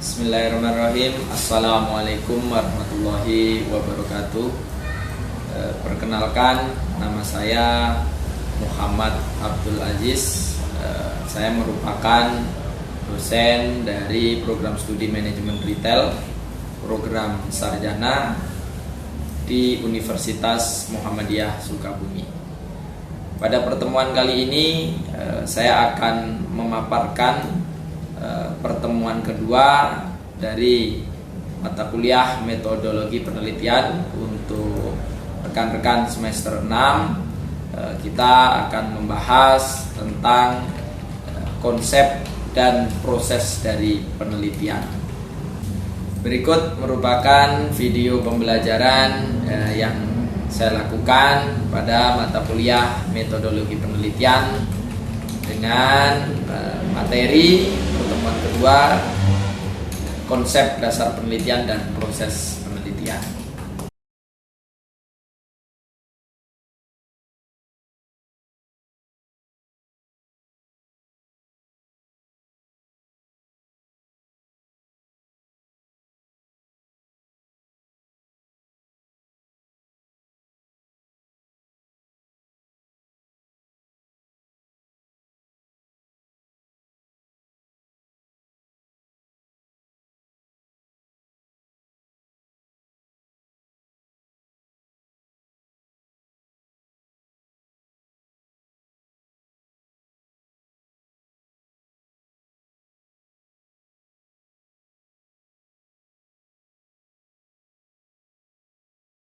Bismillahirrahmanirrahim. Assalamualaikum warahmatullahi wabarakatuh. Perkenalkan, nama saya Muhammad Abdul Aziz. Saya merupakan dosen dari program studi manajemen retail, program sarjana di Universitas Muhammadiyah Sukabumi. Pada pertemuan kali ini saya akan memaparkan pertemuan kedua dari mata kuliah metodologi penelitian untuk rekan-rekan semester 6. Kita akan membahas tentang konsep dan proses dari penelitian. Berikut merupakan video pembelajaran yang saya lakukan pada mata kuliah metodologi penelitian dengan materi pertemuan kedua, konsep dasar penelitian dan proses penelitian.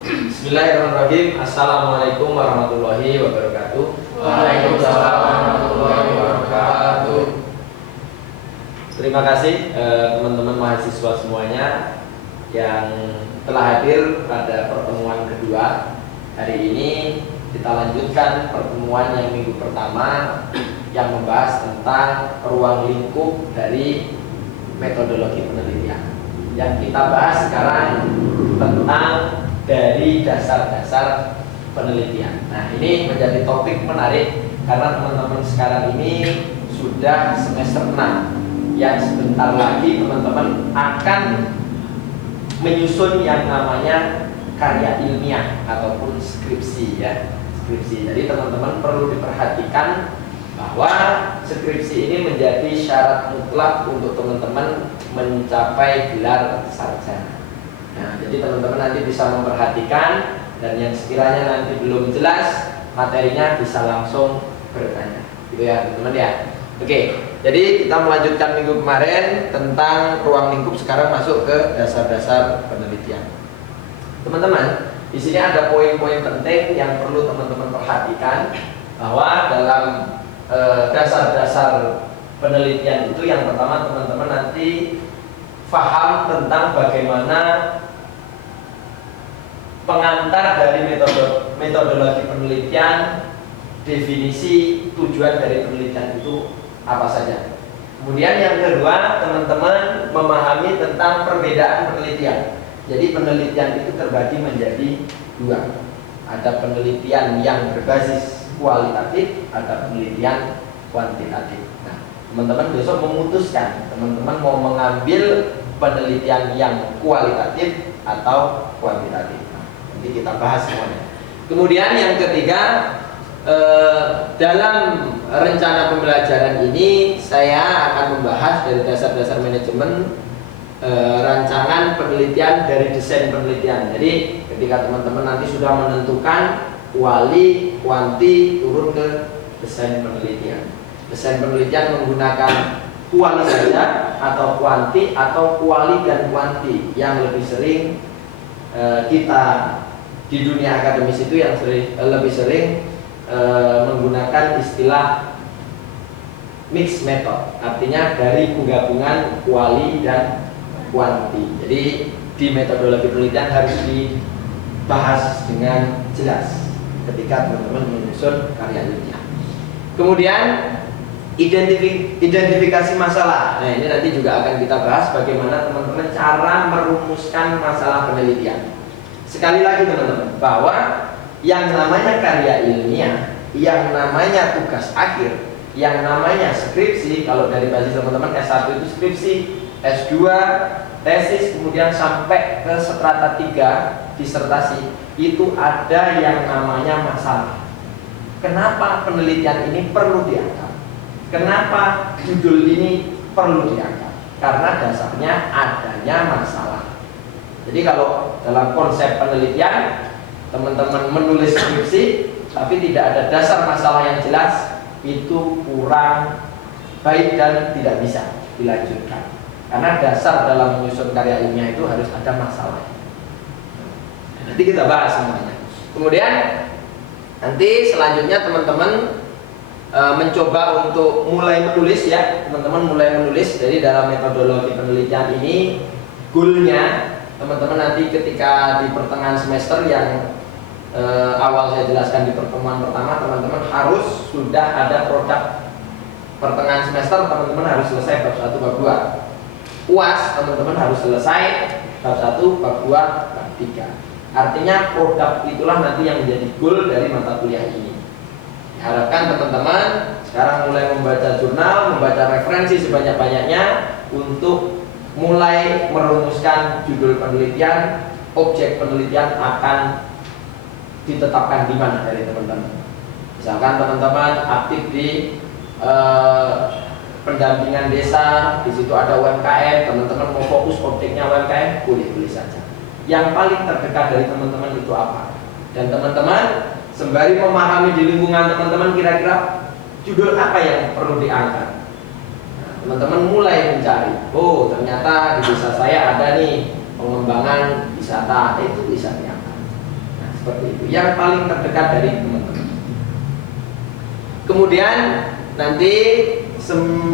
Bismillahirrahmanirrahim. Assalamualaikum warahmatullahi wabarakatuh. Waalaikumsalam warahmatullahi wabarakatuh. Terima kasih teman-teman mahasiswa semuanya yang telah hadir pada pertemuan kedua. Hari ini kita lanjutkan pertemuan yang minggu pertama yang membahas tentang ruang lingkup dari metodologi penelitian. Yang kita bahas sekarang tentang dari dasar-dasar penelitian. Nah, ini menjadi topik menarik karena teman-teman sekarang ini sudah semester 6 yang sebentar lagi teman-teman akan menyusun yang namanya karya ilmiah ataupun skripsi ya. Skripsi. Jadi teman-teman perlu diperhatikan bahwa skripsi ini menjadi syarat mutlak untuk teman-teman mencapai gelar sarjana. Nah, jadi teman-teman nanti bisa memperhatikan, dan yang sekiranya nanti belum jelas materinya bisa langsung bertanya, gitu ya teman-teman ya. Oke, jadi kita melanjutkan minggu kemarin tentang ruang lingkup, sekarang masuk ke dasar-dasar penelitian. Teman-teman, di sini ada poin-poin penting yang perlu teman-teman perhatikan, bahwa dalam dasar-dasar penelitian itu yang pertama teman-teman nanti paham tentang bagaimana pengantar dari metodologi penelitian, definisi tujuan dari penelitian itu apa saja. Kemudian yang kedua, teman-teman memahami tentang perbedaan penelitian. Jadi penelitian itu terbagi menjadi dua. Ada penelitian yang berbasis kualitatif, ada penelitian kuantitatif. Nah, teman-teman besok memutuskan teman-teman mau mengambil penelitian yang kualitatif atau kuantitatif. Nanti kita bahas semuanya. Kemudian yang ketiga, dalam rencana pembelajaran ini saya akan membahas dari dasar-dasar manajemen rancangan penelitian dari desain penelitian. Jadi ketika teman-teman nanti sudah menentukan kuali, kuanti, turun ke desain penelitian. Desain penelitian menggunakan kuali saja atau kuanti atau kuali dan kuanti. Yang lebih sering kita di dunia akademis itu yang lebih sering menggunakan istilah mixed method, artinya dari penggabungan kuali dan kuanti. Jadi di metodologi penelitian harus dibahas dengan jelas ketika teman-teman menyusun karya ilmiah. Kemudian identifikasi masalah. Nah, ini nanti juga akan kita bahas bagaimana teman-teman cara merumuskan masalah penelitian. Sekali lagi teman-teman, bahwa yang namanya karya ilmiah, yang namanya tugas akhir, yang namanya skripsi, kalau dari basis teman-teman S1 itu skripsi, S2, tesis, kemudian sampai ke strata 3 disertasi, itu ada yang namanya masalah. Kenapa penelitian ini perlu diangkat? Kenapa judul ini perlu diangkat? Karena dasarnya adanya masalah. Jadi kalau dalam konsep penelitian teman-teman menulis skripsi tapi tidak ada dasar masalah yang jelas, itu kurang baik dan tidak bisa dilanjutkan. Karena dasar dalam menyusun karya ilmiah itu harus ada masalah. Nanti kita bahas semuanya. Kemudian nanti selanjutnya teman-teman mencoba untuk mulai menulis ya, teman-teman mulai menulis. Jadi dalam metodologi penelitian ini goalnya teman-teman nanti ketika di pertengahan semester yang awal saya jelaskan di pertemuan pertama, teman-teman harus sudah ada produk. Pertengahan semester teman-teman harus selesai bab 1, bab 2. UAS teman-teman harus selesai bab 1, bab 2, bab 3. Artinya produk itulah nanti yang menjadi goal dari mata kuliah ini. Diharapkan teman-teman sekarang mulai membaca jurnal, membaca referensi sebanyak-banyaknya untuk mulai merumuskan judul penelitian, objek penelitian akan ditetapkan di mana dari teman-teman. Misalkan teman-teman aktif di pendampingan desa, di situ ada UMKM, teman-teman mau fokus objeknya UMKM, boleh saja. Yang paling terdekat dari teman-teman itu apa? Dan teman-teman sembari memahami di lingkungan teman-teman kira-kira judul apa yang perlu diangkat. Nah, teman-teman mulai mencari, oh ternyata di desa saya ada nih pengembangan wisata, itu bisa diangkat. Nah, seperti itu. Yang paling terdekat dari teman-teman. Kemudian nanti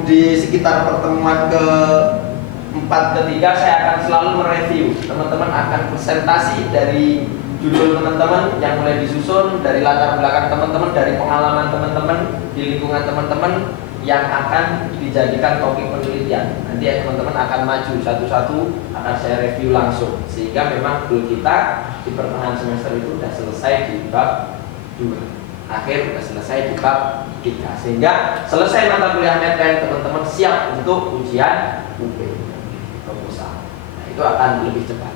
di sekitar pertemuan ke-4, ke-3 saya akan selalu mereview. Teman-teman akan presentasi dari judul teman-teman yang mulai disusun, dari latar belakang teman-teman, dari pengalaman teman-teman di lingkungan teman-teman yang akan dijadikan topik penelitian. Nanti ya, teman-teman akan maju satu-satu, akan saya review langsung. Sehingga memang goal kita di pertengahan semester itu sudah selesai di bab 2. Akhir sudah selesai di bab 3, sehingga selesai mata kuliah Medpen teman-teman siap untuk ujian UP proposal. Nah, itu akan lebih cepat.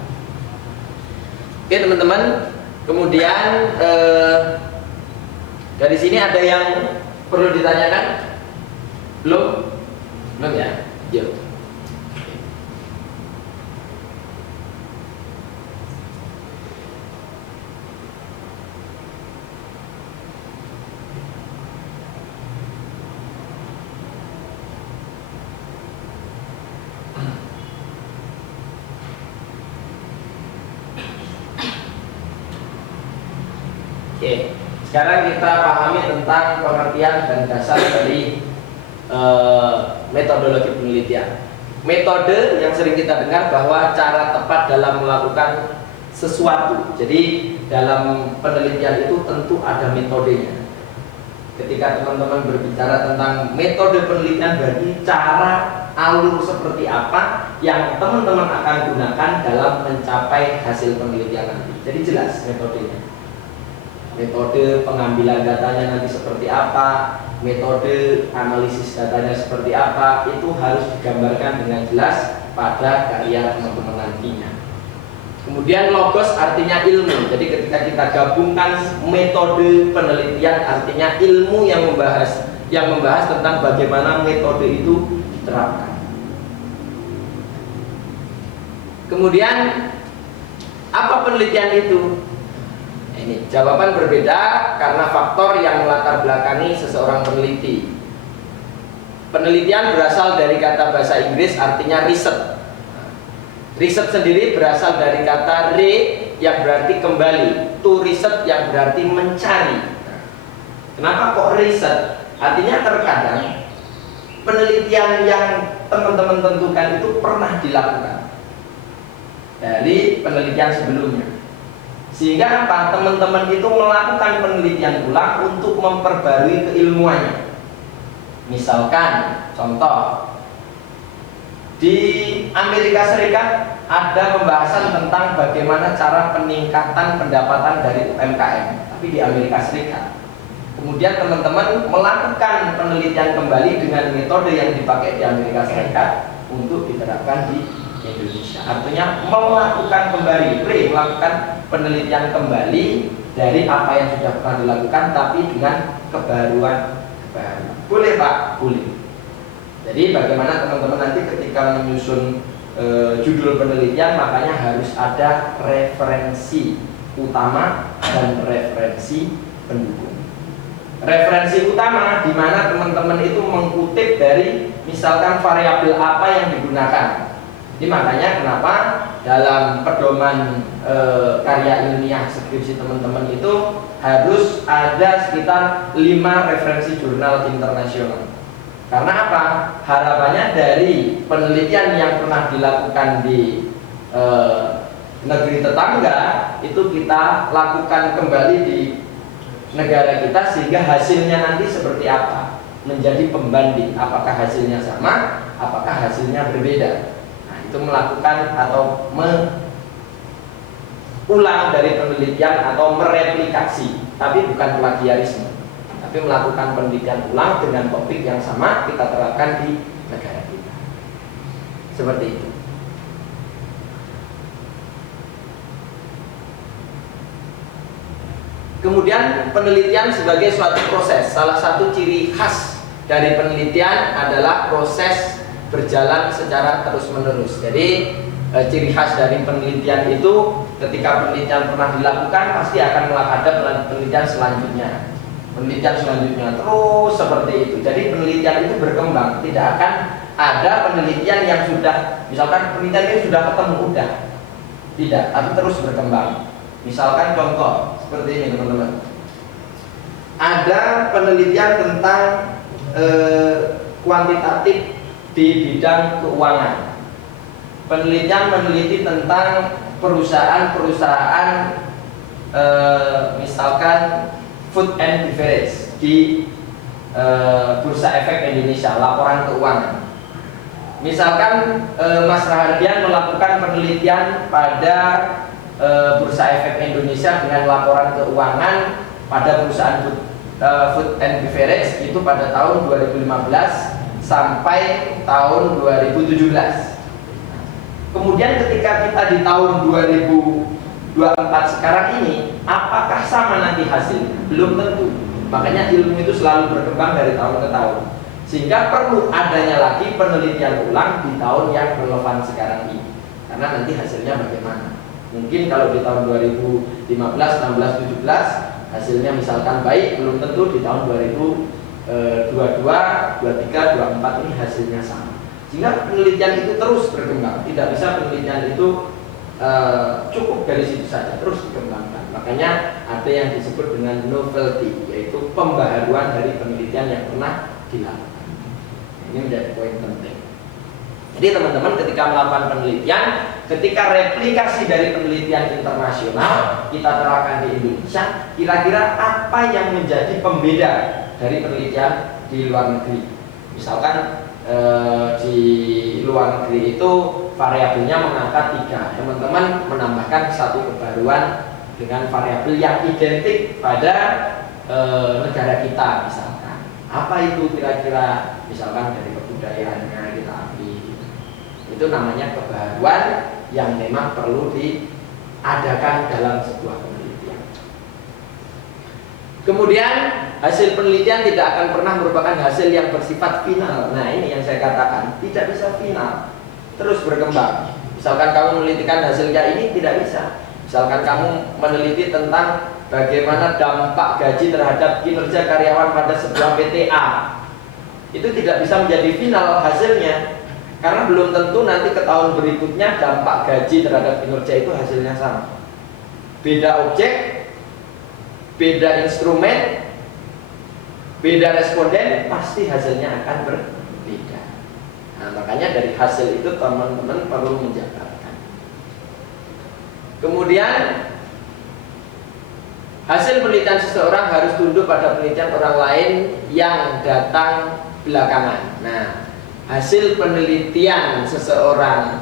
Oke teman-teman, kemudian dari sini ada yang perlu ditanyakan? Belum? Belum ya? Yuk. Oke, sekarang kita pahami tentang pengertian dan dasar dari metodologi penelitian. Metode yang sering kita dengar bahwa cara tepat dalam melakukan sesuatu. Jadi dalam penelitian itu tentu ada metodenya. Ketika teman-teman berbicara tentang metode penelitian, berarti cara alur seperti apa yang teman-teman akan gunakan dalam mencapai hasil penelitian nanti. Jadi jelas metodenya. Metode pengambilan datanya nanti seperti apa, metode analisis datanya seperti apa, itu harus digambarkan dengan jelas pada karya teman-teman nantinya. Kemudian logos artinya ilmu. Jadi ketika kita gabungkan metode penelitian artinya ilmu yang membahas tentang bagaimana metode itu diterapkan. Kemudian apa penelitian itu? Ini jawaban berbeda karena faktor yang melatar belakangi seseorang peneliti. Penelitian berasal dari kata bahasa Inggris artinya riset. Riset sendiri berasal dari kata re yang berarti kembali, to riset yang berarti mencari. Kenapa kok riset? Artinya terkadang penelitian yang teman-teman tentukan itu pernah dilakukan dari penelitian sebelumnya. Sehingga apa? Teman-teman itu melakukan penelitian ulang untuk memperbarui keilmuannya. Misalkan, contoh, di Amerika Serikat ada pembahasan tentang bagaimana cara peningkatan pendapatan dari UMKM, tapi di Amerika Serikat. Kemudian teman-teman melakukan penelitian kembali dengan metode yang dipakai di Amerika Serikat untuk diterapkan di Indonesia. Artinya melakukan penelitian kembali dari apa yang sudah pernah dilakukan, tapi dengan kebaruan. Boleh Pak? Boleh. Jadi bagaimana teman-teman nanti ketika menyusun judul penelitian, makanya harus ada referensi utama dan referensi pendukung. Referensi utama di mana teman-teman itu mengutip dari misalkan variabel apa yang digunakan. Jadi makanya kenapa dalam pedoman karya ilmiah skripsi teman-teman itu harus ada sekitar 5 referensi jurnal internasional. Karena apa? Harapannya dari penelitian yang pernah dilakukan di negeri tetangga itu kita lakukan kembali di negara kita, sehingga hasilnya nanti seperti apa, menjadi pembanding apakah hasilnya sama, apakah hasilnya berbeda. Nah, itu melakukan atau mengulang dari penelitian atau mereplikasi, tapi bukan plagiarisme, tapi melakukan penelitian ulang dengan topik yang sama kita terapkan di negara kita. Seperti itu. Kemudian penelitian sebagai suatu proses. Salah satu ciri khas dari penelitian adalah proses berjalan secara terus-menerus. Jadi ciri khas dari penelitian itu ketika penelitian pernah dilakukan pasti akan ada penelitian selanjutnya. Penelitian selanjutnya terus seperti itu. Jadi penelitian itu berkembang. Tidak akan ada penelitian yang sudah, misalkan penelitian ini sudah ketemu, udah. Tidak, tapi terus berkembang. Misalkan contoh seperti ini teman-teman. Ada penelitian tentang kuantitatif di bidang keuangan. Penelitian meneliti tentang perusahaan-perusahaan misalkan food and beverage di Bursa Efek Indonesia, laporan keuangan. Misalkan Mas Rahardian melakukan penelitian pada Bursa Efek Indonesia dengan laporan keuangan pada perusahaan food and beverage itu pada tahun 2015 sampai tahun 2017. Kemudian ketika kita di tahun 2024 sekarang ini, apakah sama nanti hasilnya? Belum tentu. Makanya ilmu itu selalu berkembang dari tahun ke tahun. Sehingga perlu adanya lagi penelitian ulang di tahun yang relevan sekarang ini. Karena nanti hasilnya bagaimana? Mungkin kalau di tahun 2015, 16, 17 hasilnya misalkan baik, belum tentu di tahun 2022, 23, 24 ini hasilnya sama. Sehingga penelitian itu terus berkembang. Tidak bisa penelitian itu cukup dari situ saja, terus dikembangkan. Makanya ada yang disebut dengan novelty, yaitu pembaharuan dari penelitian yang pernah dilakukan. Ini menjadi poin penting. Jadi teman-teman ketika melakukan penelitian, ketika replikasi dari penelitian internasional kita terapkan di Indonesia, kira-kira apa yang menjadi pembeda dari penelitian di luar negeri? Misalkan di luar negeri itu variabelnya mengangkat 3, teman-teman menambahkan satu kebaruan dengan variabel yang identik pada negara kita misalkan. Apa itu kira-kira? Misalkan dari kebudayaannya kita ambil. Itu namanya kebaruan yang memang perlu diadakan dalam sebuah penelitian. Kemudian hasil penelitian tidak akan pernah merupakan hasil yang bersifat final. Nah ini yang saya katakan, tidak bisa final, terus berkembang. Misalkan kamu menelitikan hasilnya ini, tidak bisa. Misalkan kamu meneliti tentang bagaimana dampak gaji terhadap kinerja karyawan pada sebuah PTA, itu tidak bisa menjadi final hasilnya. Karena belum tentu nanti ke tahun berikutnya dampak gaji terhadap kinerja itu hasilnya sama. Beda objek, beda instrumen, beda responden, pasti hasilnya akan berbeda. Nah, makanya dari hasil itu teman-teman perlu menjabarkan. Kemudian hasil penelitian seseorang harus tunduk pada penelitian orang lain yang datang belakangan. Nah, hasil penelitian seseorang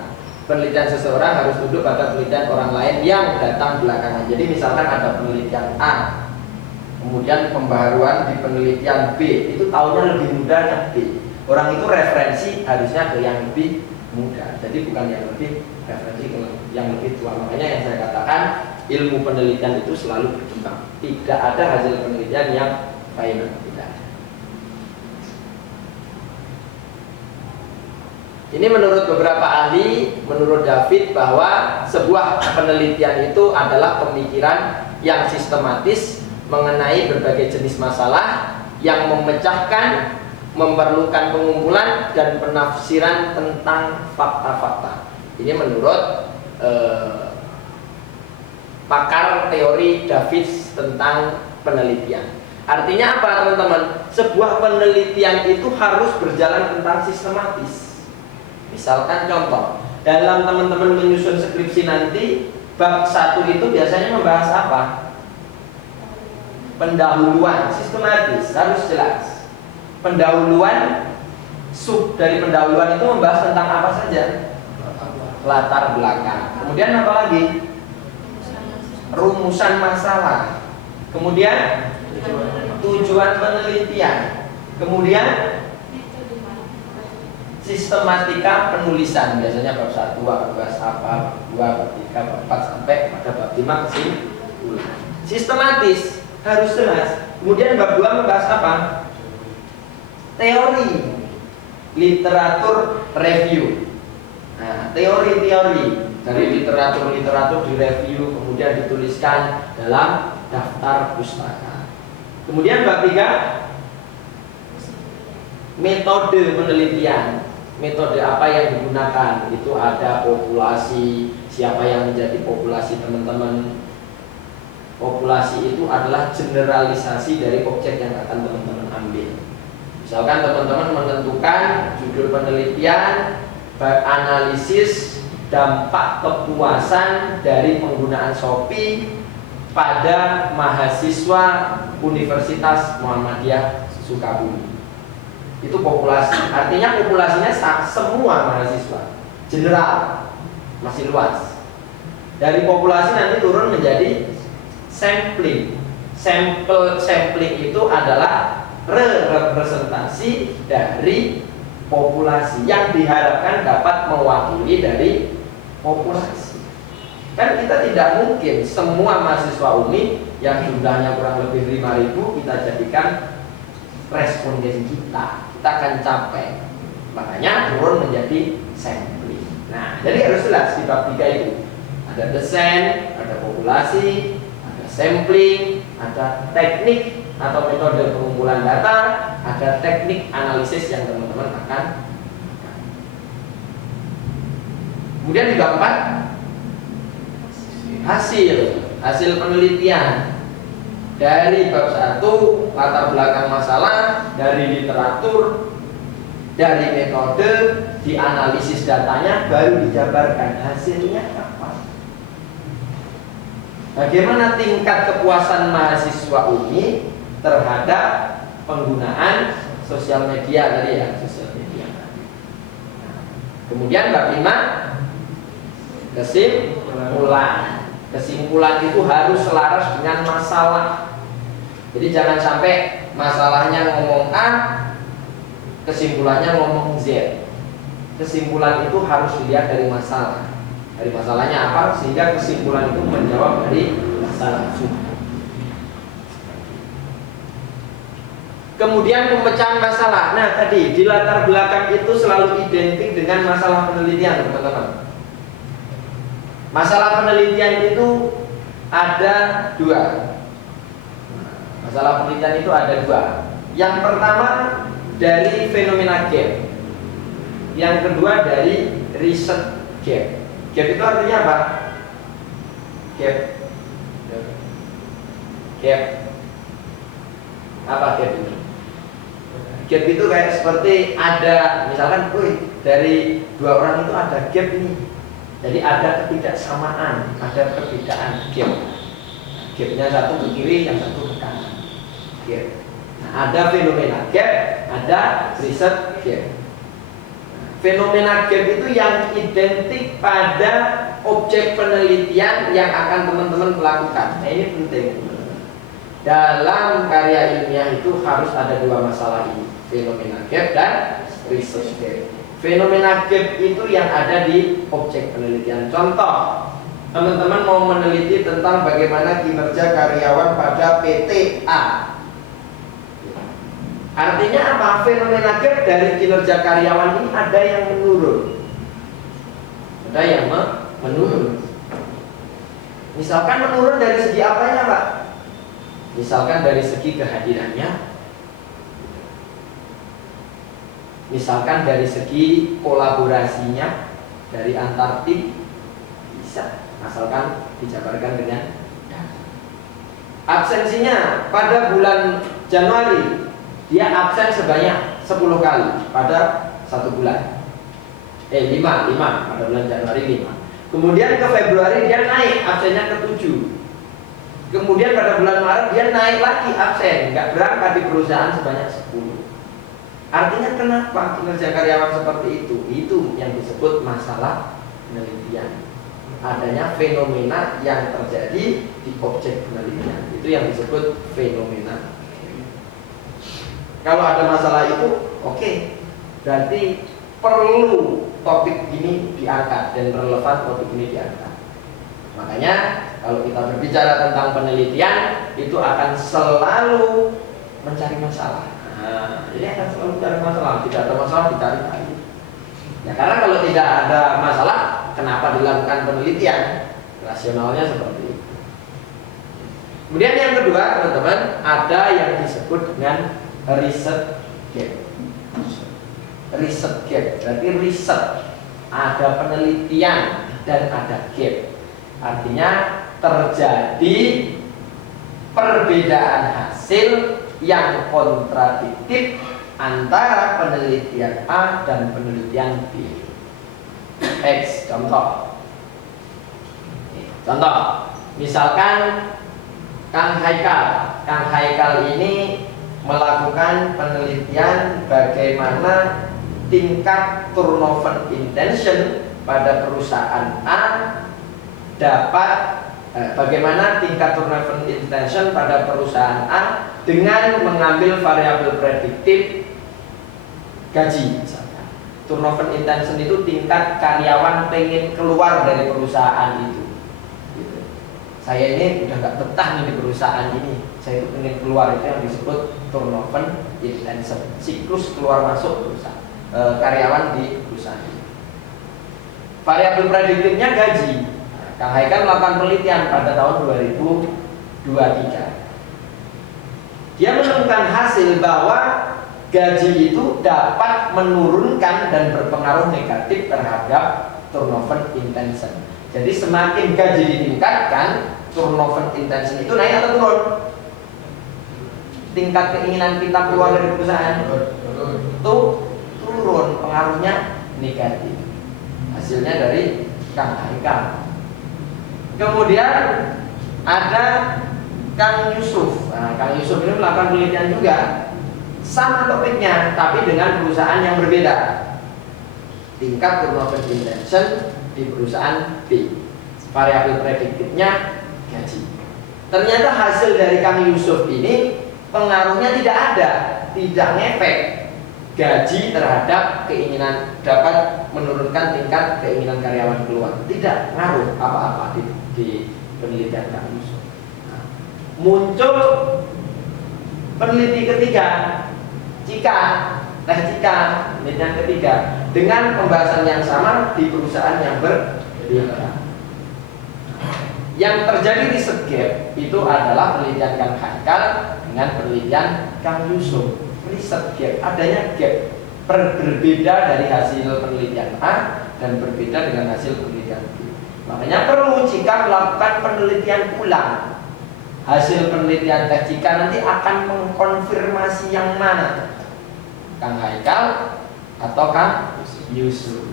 harus tunduk pada penelitian orang lain yang datang belakangan. Jadi misalkan ada penelitian A, kemudian pembaharuan di penelitian B, itu tahunnya lebih muda yang B. Orang itu referensi harusnya ke yang lebih muda. Jadi bukan yang lebih referensi yang lebih tua. Makanya yang saya katakan ilmu penelitian itu selalu berkembang. Tidak ada hasil penelitian yang final, tidak ada. Ini menurut beberapa ahli, menurut David, bahwa sebuah penelitian itu adalah pemikiran yang sistematis mengenai berbagai jenis masalah yang memecahkan, memerlukan pengumpulan dan penafsiran tentang fakta-fakta. Ini menurut pakar teori David tentang penelitian. Artinya apa, teman-teman? Sebuah penelitian itu harus berjalan tentang sistematis. Misalkan contoh, dalam teman-teman menyusun skripsi nanti, bab 1 itu biasanya membahas apa? Pendahuluan, sistematis, harus jelas. Pendahuluan, sub dari pendahuluan itu membahas tentang apa saja? Latar belakang. Kemudian apa lagi? Rumusan masalah. Kemudian tujuan penelitian. Kemudian sistematika penulisan. Biasanya bab 1 akan bahas apa, bab 2, bab 3, bab 4 sampai pada bab 5 kesimpulan. Sistematis, harus jelas. Kemudian bab 2 membahas apa? Teori, literatur review. Nah, teori-teori dari literatur-literatur direview, kemudian dituliskan dalam daftar pustaka. Kemudian bab 3, metode penelitian. Metode apa yang digunakan? Itu ada populasi, siapa yang menjadi populasi teman-teman. Populasi itu adalah generalisasi dari objek yang akan teman-teman ambil. Misalkan teman-teman menentukan judul penelitian analisis dampak kepuasan dari penggunaan Shopee pada mahasiswa Universitas Muhammadiyah Sukabumi. Itu populasi. Artinya populasinya semua mahasiswa, general, masih luas. Dari populasi nanti turun menjadi sampling. Sampling itu adalah representasi dari populasi yang diharapkan dapat mewakili dari populasi. Kan kita tidak mungkin semua mahasiswa UMI yang jumlahnya kurang lebih 5.000 kita jadikan responden kita. Kita akan capai. Makanya turun menjadi sampling. Nah, jadi harus jelas di bab 3 itu. Ada desain, ada populasi, ada sampling, ada teknik atau metode pengumpulan data, ada teknik analisis yang teman-teman akan. Kemudian di bab 4, hasil penelitian. Dari bab 1, latar belakang masalah, dari literatur, dari metode, dianalisis datanya, baru dijabarkan hasilnya apa. Bagaimana tingkat kepuasan mahasiswa UMI terhadap penggunaan sosial media tadi ya, sosial media. Kemudian bab 5, kesimpulan. Kesimpulan itu harus selaras dengan masalah. Jadi jangan sampai masalahnya ngomong A, kesimpulannya ngomong Z. Kesimpulan itu harus dilihat dari masalah. Dari masalahnya apa, sehingga kesimpulan itu menjawab dari masalah. Kemudian pemecahan masalah. Nah tadi di latar belakang itu selalu identik dengan masalah penelitian, teman-teman. Masalah penelitian itu ada 2. Masalah penelitian itu ada 2. Yang pertama dari fenomena gap. Yang kedua dari research gap. Gap itu artinya apa? Gap. Apa gap itu? Gap itu kayak seperti ada, misalkan, dari 2 orang itu ada gap ini. Jadi ada ketidaksamaan, ada perbedaan gap. Gapnya satu ke kiri, yang satu ke kanan. Gap. Nah, ada fenomena gap, ada research gap. Fenomena gap itu yang identik pada objek penelitian yang akan teman-teman lakukan. Nah, ini penting. Dalam karya ilmiah itu harus ada 2 masalah ini, fenomena gap dan research gap. Fenomena gap itu yang ada di objek penelitian. Contoh, teman-teman mau meneliti tentang bagaimana kinerja karyawan pada PT A. Artinya apa? Fenomena gap dari kinerja karyawan ini ada yang menurun. Ada yang menurun. Misalkan menurun dari segi apanya, Pak? Misalkan dari segi kehadirannya. Misalkan dari segi kolaborasinya dari antar tim bisa, asalkan dijabarkan dengan data. Absensinya pada bulan Januari dia absen sebanyak 10 kali pada 1 bulan. 5 pada bulan Januari 5. Kemudian ke Februari dia naik absennya ke 7. Kemudian pada bulan Maret dia naik lagi absen, nggak berangkat di perusahaan sebanyak 10. Artinya kenapa kinerja karyawan seperti itu? Itu yang disebut masalah penelitian. Adanya fenomena yang terjadi di objek penelitian. Itu yang disebut fenomena. Kalau ada masalah itu, oke. Berarti perlu topik ini diangkat dan relevan topik ini diangkat. Makanya kalau kita berbicara tentang penelitian, itu akan selalu mencari masalah. Nah, ini akan selalu mencari masalah. Tidak ada masalah dicari-cari. Ya, karena kalau tidak ada masalah, kenapa dilakukan penelitian? Rasionalnya seperti itu. Kemudian yang kedua, teman-teman, ada yang disebut dengan riset gap. Riset gap berarti riset, ada penelitian dan ada gap. Artinya terjadi perbedaan hasil yang kontradiktif antara penelitian A dan penelitian B. Contoh, misalkan Kang Haikal ini melakukan penelitian bagaimana tingkat turnover intention pada perusahaan A dapat bagaimana tingkat turnover intention pada perusahaan A dengan mengambil variabel prediktif gaji misalnya. Turnover intention itu tingkat karyawan pengen keluar dari perusahaan itu. Gitu. Saya ini udah nggak betah nih di perusahaan ini. Saya itu pengen keluar, itu yang disebut turnover intention. Siklus keluar masuk perusahaan karyawan di perusahaan ini. Variabel prediktifnya gaji. Kang Haikal melakukan penelitian pada tahun 2023. Dia menemukan hasil bahwa gaji itu dapat menurunkan dan berpengaruh negatif terhadap turnover intention. Jadi semakin gaji ditingkatkan, turnover intention itu naik atau turun? Tingkat keinginan kita keluar dari perusahaan itu turun, pengaruhnya negatif. Hasilnya dari Kang Haikal. Kemudian ada Kang Yusuf. Nah, Kang Yusuf ini melakukan penelitian juga, sama topiknya, tapi dengan perusahaan yang berbeda. Tingkat turnover intention di perusahaan B. Variabel prediktifnya gaji. Ternyata hasil dari Kang Yusuf ini pengaruhnya tidak ada, tidak ngefek gaji terhadap keinginan, dapat menurunkan tingkat keinginan karyawan keluar. Tidak ngaruh apa-apa di penelitian Kang Yusuf. Nah, muncul peneliti ketiga, penelitian ketiga dengan pembahasan yang sama di perusahaan yang berbeda. Yang terjadi di riset gap itu adalah penelitian Kang Haikal dengan penelitian Kang Yusuf. Riset gap, adanya gap berbeda dari hasil penelitian A dan berbeda dengan hasil penelitian B. Makanya perlu jika melakukan penelitian ulang, hasil penelitian tes jika nanti akan mengkonfirmasi yang mana, Kang Haikal atau Kang Yusuf.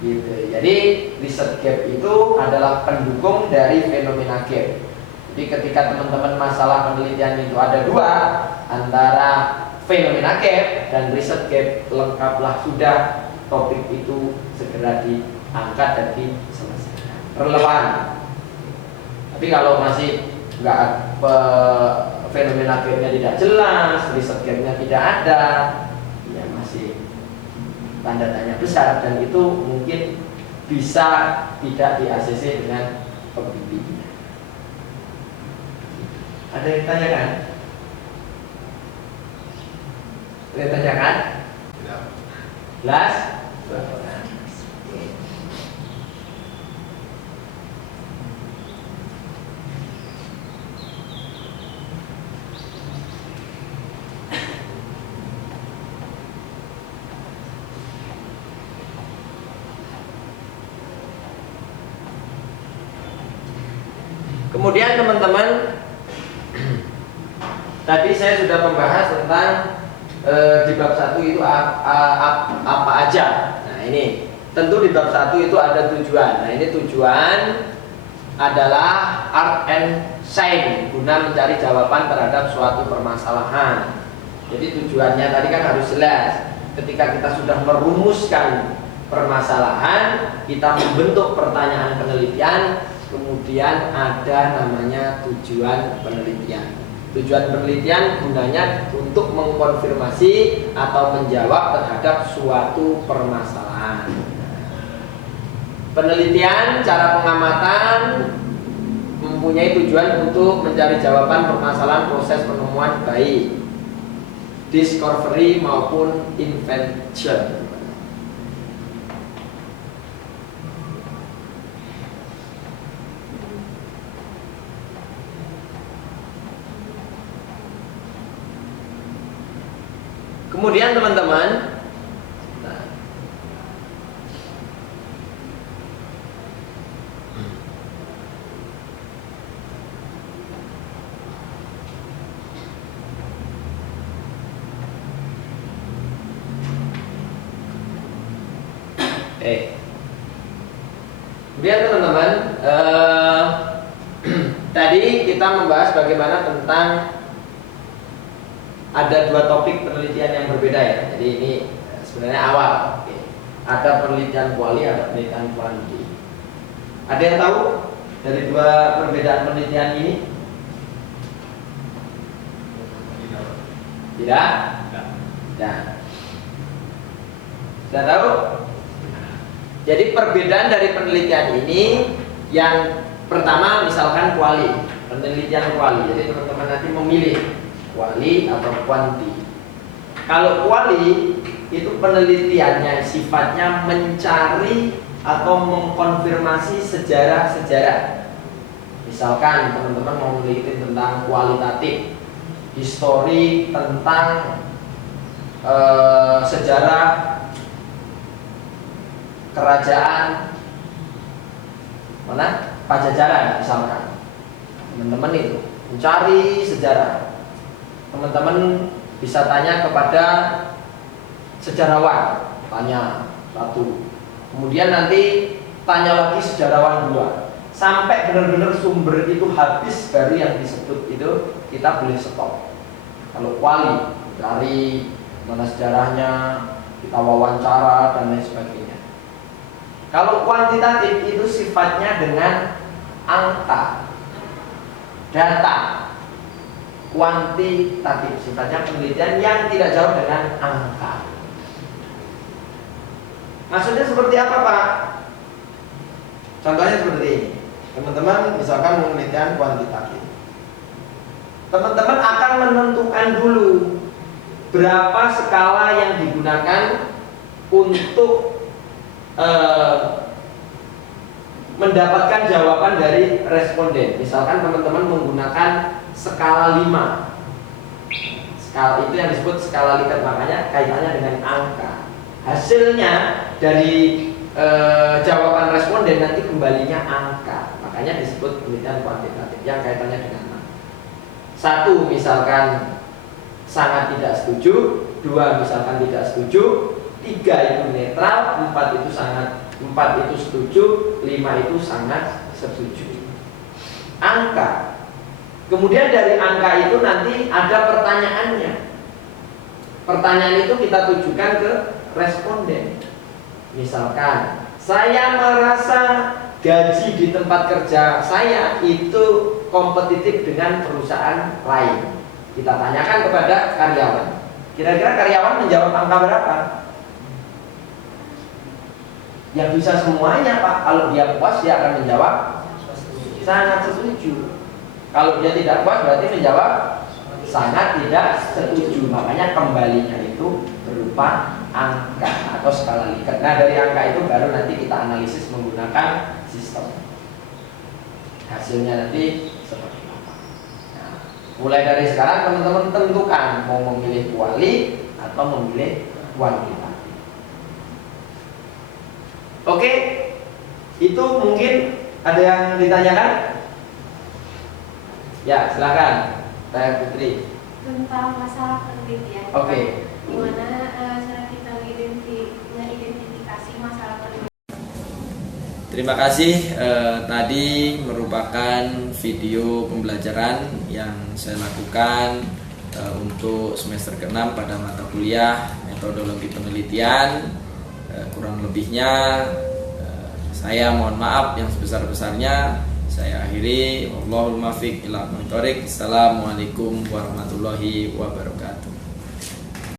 Gitu. Jadi riset gap itu adalah pendukung dari fenomena gap. Jadi ketika teman-teman masalah penelitian itu ada dua, antara fenomena gap dan riset gap, lengkaplah sudah, topik itu segera diangkat dan diselesaikan. Relevan. Tapi kalau masih nggak fenomena gapnya tidak jelas, riset gapnya tidak ada, ya masih tanda tanya besar, dan itu mungkin bisa tidak di ACC dengan pembimbingnya. Ada yang tanyakan? Ada yang tanyakan? Jelas? Kemudian teman-teman, tadi saya sudah membahas tentang di bab 1 itu apa aja. Nah ini tentu di bab 1 itu ada tujuan. Nah ini tujuan adalah art and science guna mencari jawaban terhadap suatu permasalahan. Jadi tujuannya tadi kan harus jelas. Ketika kita sudah merumuskan permasalahan, kita membentuk pertanyaan penelitian, kemudian ada namanya tujuan penelitian. Tujuan penelitian gunanya untuk mengkonfirmasi atau menjawab terhadap suatu permasalahan. Penelitian, cara pengamatan mempunyai tujuan untuk mencari jawaban permasalahan proses penemuan baik discovery maupun invention. Kemudian teman-teman, kemudian teman-teman, tadi kita membahas bagaimana tentang ada dua topik penelitian yang berbeda ya. Jadi ini sebenarnya awal. Ada penelitian kuali, ada penelitian kuanti. Ada yang tahu dari dua perbedaan penelitian ini? Tidak? Tidak. Sudah tahu? Jadi perbedaan dari penelitian ini, yang pertama misalkan kuali, penelitian kuali. Jadi teman-teman nanti memilih kuali atau kuanti. Kalau kuali itu penelitiannya sifatnya mencari atau mengkonfirmasi sejarah-sejarah. Misalkan teman-teman mau meneliti tentang kualitatif, histori tentang sejarah kerajaan mana? Pajajaran misalkan. Teman-teman itu mencari sejarah. Teman-teman bisa tanya kepada sejarawan, tanya satu, kemudian nanti tanya lagi sejarawan dua, sampai benar-benar sumber itu habis baru yang disebut itu kita boleh stop. Kalau kuali, cari mana sejarahnya, kita wawancara dan lain sebagainya. Kalau kuantitatif itu sifatnya dengan angka, data. Kuantitatif sifatnya penelitian yang tidak jauh dengan angka. Maksudnya seperti apa, Pak? Contohnya seperti ini. Teman-teman misalkan penelitian kuantitatif. Teman-teman akan menentukan dulu berapa skala yang digunakan untuk mendapatkan jawaban dari responden. Misalkan teman-teman menggunakan skala 5. Skala itu yang disebut skala Likert, makanya kaitannya dengan angka. Hasilnya dari jawaban responden nanti kembalinya angka. Makanya disebut penelitian kuantitatif yang kaitannya dengan angka. 1 misalkan sangat tidak setuju, 2 misalkan tidak setuju, 3 itu netral, 4 itu sangat, 4 itu setuju, 5 itu sangat setuju. Angka. Kemudian dari angka itu nanti ada pertanyaannya. Pertanyaan itu kita tujukan ke responden. Misalkan, saya merasa gaji di tempat kerja saya itu kompetitif dengan perusahaan lain. Kita tanyakan kepada karyawan. Kira-kira karyawan menjawab angka berapa? Ya bisa semuanya Pak. Kalau dia puas dia akan menjawab sangat setuju. Kalau dia tidak puas berarti menjawab sangat tidak setuju. Makanya kembalinya itu berupa angka atau skala Likert. Nah dari angka itu baru nanti kita analisis menggunakan sistem. Hasilnya nanti seperti apa. Nah, mulai dari sekarang teman-teman tentukan mau memilih kuali atau memilih kuantitatif. Oke, itu mungkin ada yang ditanyakan? Ya, silakan, Teh Putri. Tentang masalah penelitian. Oke. Gimana cara kita mengidentifikasi masalah penelitian? Terima kasih. Tadi merupakan video pembelajaran yang saya lakukan untuk semester ke-6 pada mata kuliah metodologi penelitian. Kurang lebihnya saya mohon maaf yang sebesar-besarnya. Saya akhiri. Wallahul muwaffiq ila aqwamit thoriq. Assalamualaikum warahmatullahi wabarakatuh.